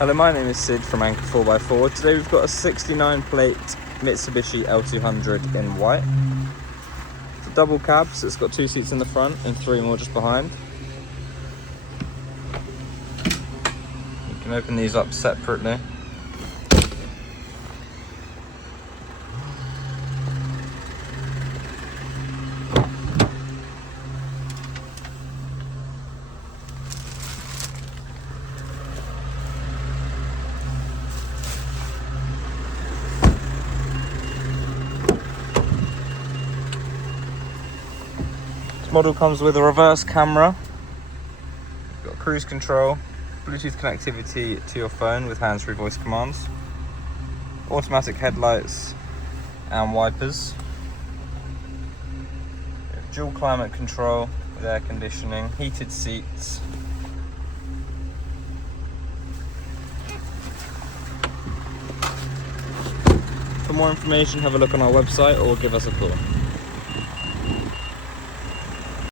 Hello, my name is Sid from Anchor 4x4. Today we've got a 69 plate Mitsubishi L200 in white. It's a double cab, so it's got 2 seats in the front and 3 more just behind. You can open these up separately. This model comes with a reverse camera, you've got cruise control, Bluetooth connectivity to your phone with hands-free voice commands, automatic headlights and wipers, dual climate control with air conditioning, heated seats. For more information, have a look on our website or give us a call.